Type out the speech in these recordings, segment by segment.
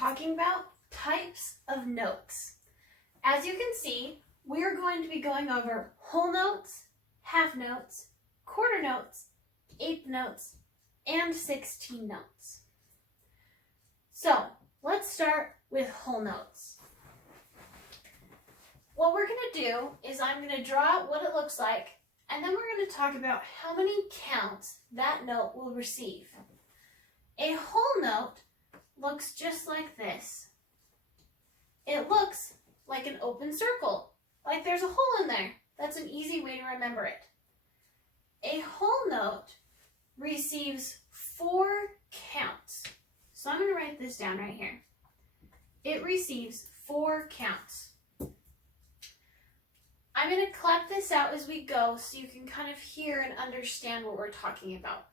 talking about types of notes. As you can see, we are going to be going over whole notes, half notes, quarter notes, eighth notes, and 16 notes. So let's start with whole notes. What we're going to do is I'm going to draw out what it looks like, and then we're going to talk about how many counts that note will receive. A whole note looks just like this. It looks like an open circle, like there's a hole in there. That's an easy way to remember it. A whole note receives 4 counts. So I'm going to write this down right here. It receives 4 counts. I'm going to clap this out as we go so you can kind of hear and understand what we're talking about.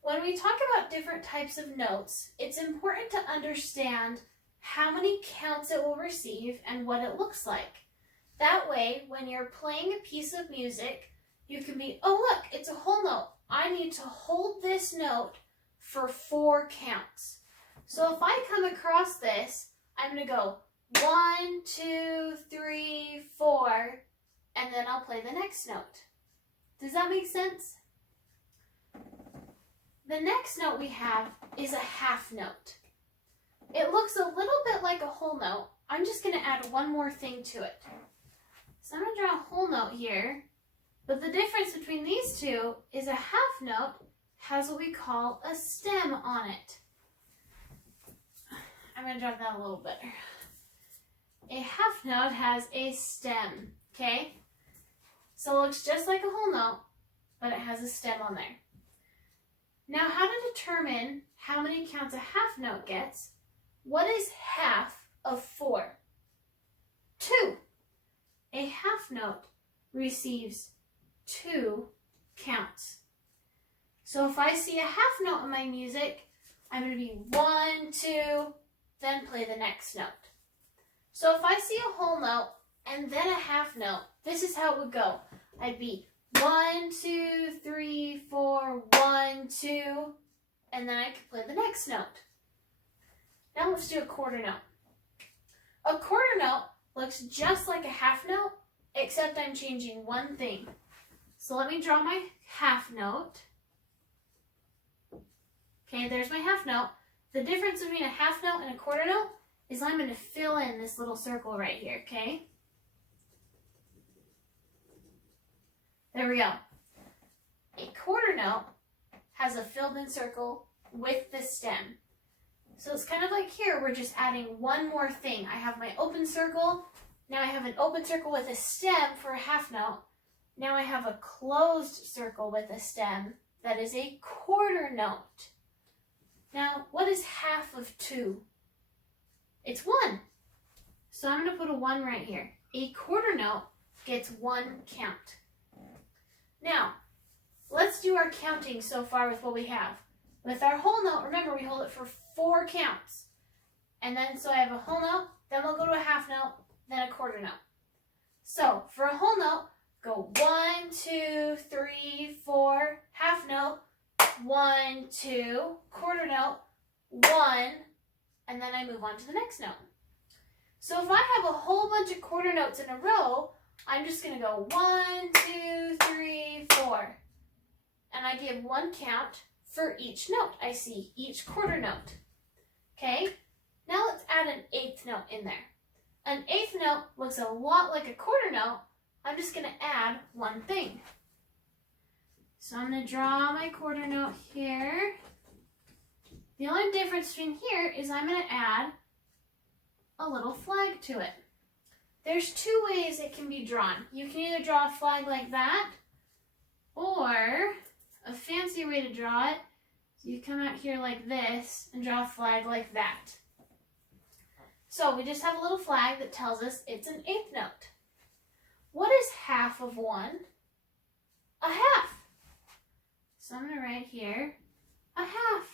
When we talk about different types of notes, it's important to understand how many counts it will receive and what it looks like. That way, when you're playing a piece of music, you can be, oh look, it's a whole note. I need to hold this note for 4 counts. So if I come across this, I'm going to go 1, 2, 3, 4, and then I'll play the next note. Does that make sense? The next note we have is a half note. It looks a little bit like a whole note. I'm just going to add one more thing to it. So I'm going to draw a whole note here, but the difference between these two is a half note has what we call a stem on it. I'm going to draw that a little better. A half note has a stem, okay? So it looks just like a whole note, but it has a stem on there. Now, how to determine how many counts a half note gets? What is half of 4? 2. A half note receives 2 counts. So if I see a half note in my music, I'm going to be 1, 2, then play the next note. So if I see a whole note and then a half note, this is how it would go. I'd be 1, 2, 3, 4, 1, 2, and then I could play the next note. Now let's do a quarter note. A quarter note looks just like a half note, except I'm changing one thing. So let me draw my half note. Okay, there's my half note. The difference between a half note and a quarter note is I'm going to fill in this little circle right here, okay? There we go. A quarter note has a filled in circle with the stem. So it's kind of like here, we're just adding one more thing. I have my open circle. Now I have an open circle with a stem for a half note. Now I have a closed circle with a stem. That is a quarter note. Now, what is half of 2? It's 1. So I'm going to put a 1 right here. A quarter note gets 1 count. Now, let's do our counting so far with what we have. With our whole note, remember we hold it for 4 counts. And then, so I have a whole note, then we'll go to a half note, then a quarter note. So, for a whole note, go 1, 2, 3, 4, half note, 1, 2, quarter note, 1, and then I move on to the next note. So if I have a whole bunch of quarter notes in a row, I'm just going to go 1, 2, 3, 4. And I give 1 count for each note I see, each quarter note. Okay, now let's add an eighth note in there. An eighth note looks a lot like a quarter note. I'm just going to add one thing. So I'm going to draw my quarter note here. The only difference between here is I'm going to add a little flag to it. There's 2 ways it can be drawn. You can either draw a flag like that, or a fancier way to draw it, you come out here like this and draw a flag like that. So we just have a little flag that tells us it's an eighth note. What is half of 1? A half. So I'm going to write here a half.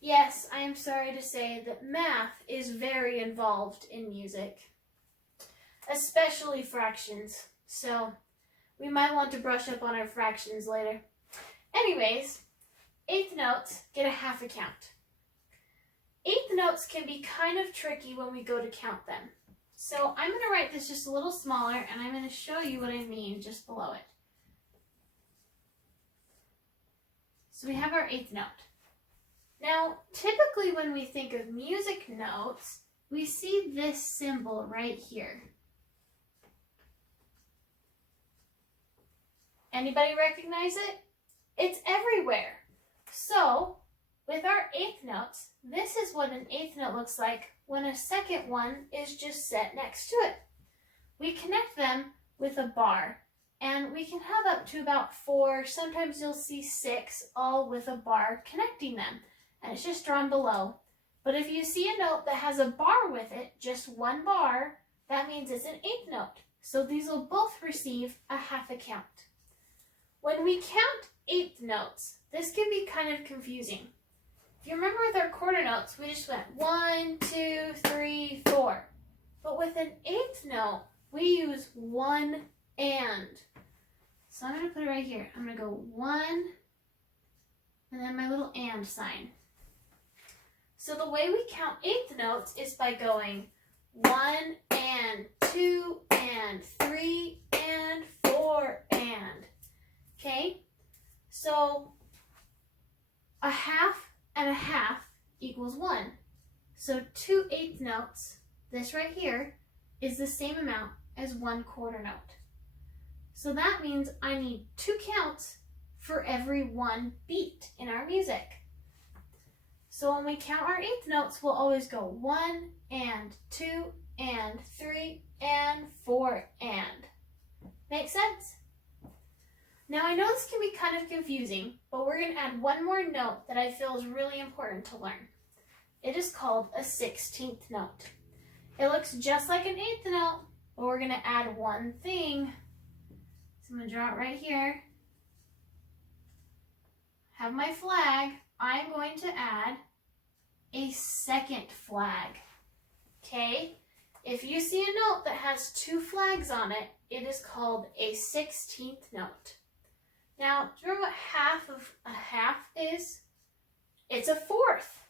Yes, I am sorry to say that math is very involved in music, especially fractions. So we might want to brush up on our fractions later. Anyways, eighth notes get a half a count. eighth notes can be kind of tricky when we go to count them. So I'm going to write this just a little smaller, and I'm going to show you what I mean just below it. So we have our eighth note. Now, typically when we think of music notes, we see this symbol right here. Anybody recognize it? It's everywhere. So, with our eighth notes, this is what an eighth note looks like when a second one is just set next to it. We connect them with a bar, and we can have up to about 4, sometimes you'll see 6, all with a bar connecting them, and it's just drawn below. But if you see a note that has a bar with it, just one bar, that means it's an eighth note. So these will both receive a half a count. When we count eighth notes, this can be kind of confusing. If you remember with our quarter notes, we just went 1, 2, 3, 4. But with an eighth note, we use 1 and. So I'm going to put it right here. I'm going to go 1, and then my little and sign. So the way we count eighth notes is by going 1 and, 2 and, 3 and, 4 and. Okay? So a half and a half equals 1. So 2 eighth notes, this right here, is the same amount as 1 quarter note. So that means I need 2 counts for every 1 beat in our music. So when we count our eighth notes, we'll always go 1 and, 2 and, 3 and, 4 and. Make sense? Now I know this can be kind of confusing, but we're going to add one more note that I feel is really important to learn. It is called a 16th note. It looks just like an eighth note, but we're going to add one thing. So I'm going to draw it right here. Have my flag. I'm going to add a second flag. Okay? If you see a note that has 2 flags on it, it is called a 16th note. Now, do you remember what half of a half is? It's a fourth.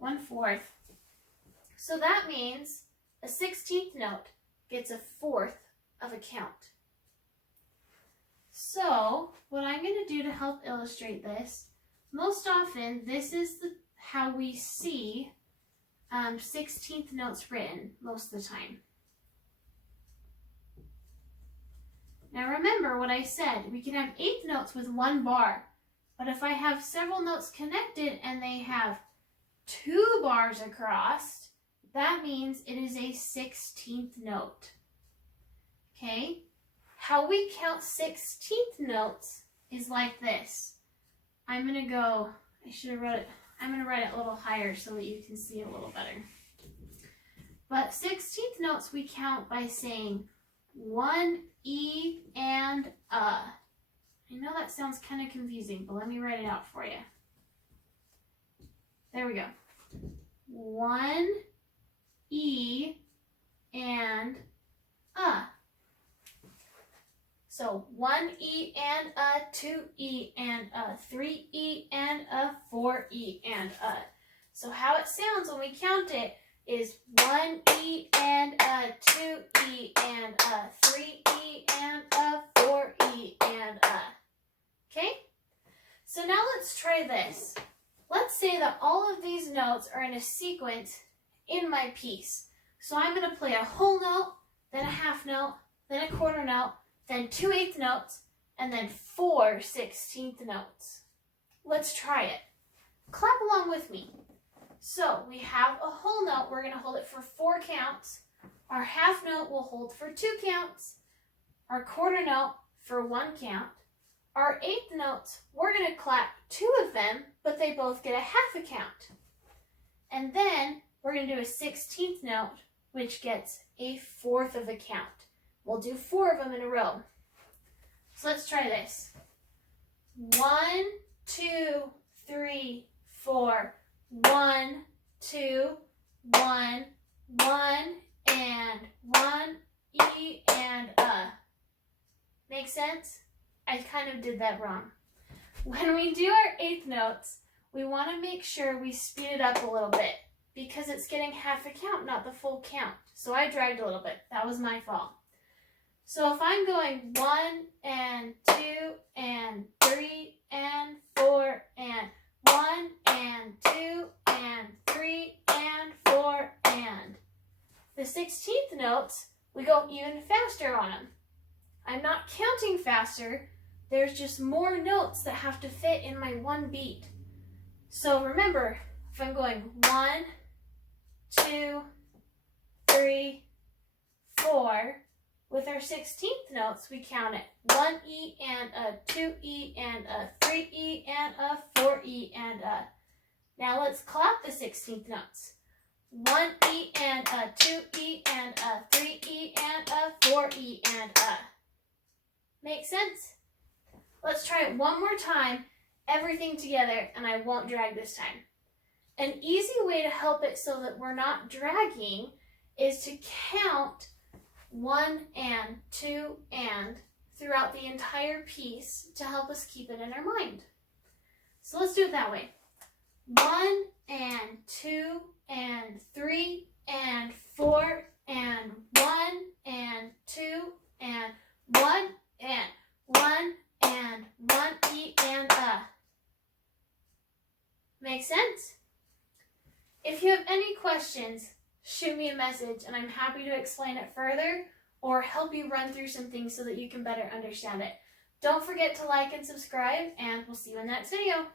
1/4. So that means a 16th note gets a fourth of a count. So, what I'm going to do to help illustrate this, most often this is how we see 16th notes written most of the time. Now remember what I said, we can have eighth notes with 1 bar, but if I have several notes connected and they have 2 bars across, that means it is a 16th note. Okay? How we count 16th notes is like this. I'm going to go, I should have wrote it, I'm going to write it a little higher so that you can see it a little better. But 16th notes we count by saying 1 E and I know that sounds kind of confusing, but let me write it out for you. There we go. 1 E and So 1 E and 2 E and 3 E and 4 E and So how it sounds when we count it is 1 E and 2 E and 3 E and 4 E and Okay? So now let's try this. Let's say that all of these notes are in a sequence in my piece. So I'm going to play a whole note, then a half note, then a quarter note, then 2 eighth notes, and then 4 16th notes. Let's try it. Clap along with me. So we have a whole note. We're going to hold it for 4 counts. Our half note will hold for 2 counts. Our quarter note for 1 count. Our eighth notes, we're going to clap 2 of them, but they both get a half a count. And then we're going to do a 16th note, which gets a fourth of a count. We'll do 4 of them in a row. So let's try this. 1, 2, 3, 4. 1, 2, 1, 1, and 1, E, and Make sense? I kind of did that wrong. When we do our eighth notes, we want to make sure we speed it up a little bit because it's getting half a count, not the full count. So I dragged a little bit. That was my fault. So if I'm going 1 and 2 and 3 and 4 and 1 and 2 and 3 and 4 and the 16th notes, we go even faster on them. I'm not counting faster. There's just more notes that have to fit in my one beat. So remember, if I'm going 1, 2, 3, 4, with our 16th notes, we count it 1E and a 2E and a 3E and a 4E and a. Now let's clap the 16th notes. 1E and a 2E and a 3E and a 4E and a. Make sense? Let's try it one more time, everything together, and I won't drag this time. An easy way to help it so that we're not dragging is to count 1 and 2 and throughout the entire piece to help us keep it in our mind. So let's do it that way. 1 and 2 and 3 and 4 and 1 and 2 and 1 and 1 and 1E and a. Make sense? If you have any questions, shoot me a message and I'm happy to explain it further or help you run through some things so that you can better understand it. Don't forget to like and subscribe, and we'll see you in the next video.